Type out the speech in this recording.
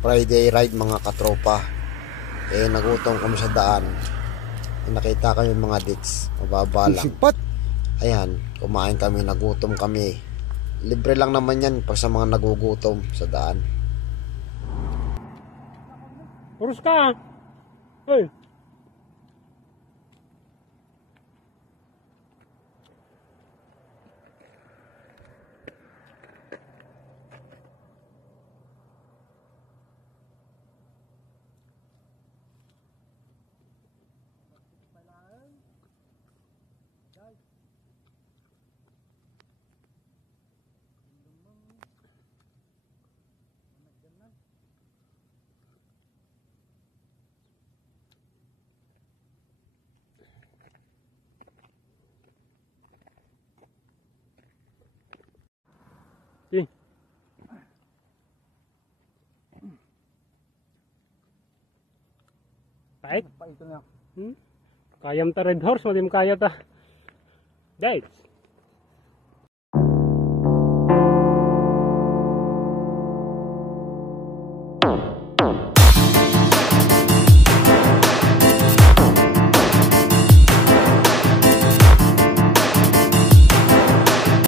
Friday ride mga katropa. Nagutom kami sa daan. Nakita kami mga dits, mababa lang. Sipat. Ayan, kumain kami, nagutom kami. Libre lang naman yan pag sa mga nagugutom sa daan. Urus ka. Hoy. Ih. Pait? Kayam ta red horse, wadim kaya ta. Guys.